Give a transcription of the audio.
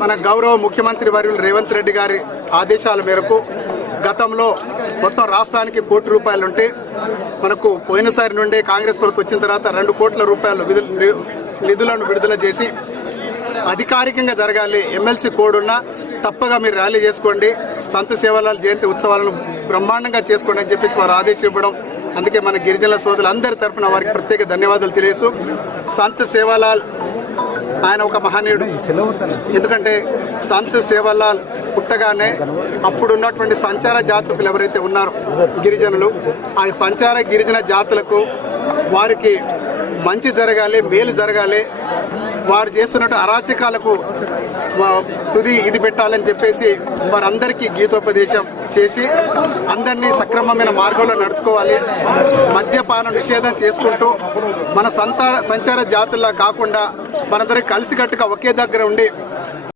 మన గౌరవ ముఖ్యమంత్రి వర్యులు రేవంత్ రెడ్డి గారి ఆదేశాల మేరకు గతంలో మొత్తం రాష్ట్రానికి ₹1 కోటి ఉంటే మనకు పోయినసారి నుండి కాంగ్రెస్ ప్రభుత్వం వచ్చిన తర్వాత ₹2 కోట్ల నిధులను విడుదల చేసి అధికారికంగా జరగాలి, ఎమ్మెల్సీ కోడ్ ఉన్నా తప్పగా మీరు ర్యాలీ చేసుకోండి, సంత సేవాలాల్ జయంతి ఉత్సవాలను బ్రహ్మాండంగా చేసుకోండి అని చెప్పేసి వారు ఆదేశం ఇవ్వడం. అందుకే మన గిరిజనుల సోదరులు అందరి తరఫున వారికి ప్రత్యేక ధన్యవాదాలు తెలియజేస్తూ, సంత సేవాలాల్ ఆయన ఒక మహనీయుడు. ఎందుకంటే సంత్ సేవాలాల్ పుట్టగానే అప్పుడున్నటువంటి సంచార జాతకులు ఎవరైతే ఉన్నారో గిరిజనులు, ఆ సంచార గిరిజన జాతులకు వారికి మంచి జరగాలి, మేలు జరగాలి, వారు చేస్తున్నట్టు అరాచకాలకు తుది ఇది పెట్టాలని చెప్పేసి వారందరికీ గీతోపదేశం చేసి అందరినీ సక్రమమైన మార్గంలో నడుచుకోవాలి, మద్యపాన నిషేధం చేసుకుంటూ మన సంచార జాతుల్లా కాకుండా మనందరికీ కలిసికట్టుగా ఒకే దగ్గర ఉండి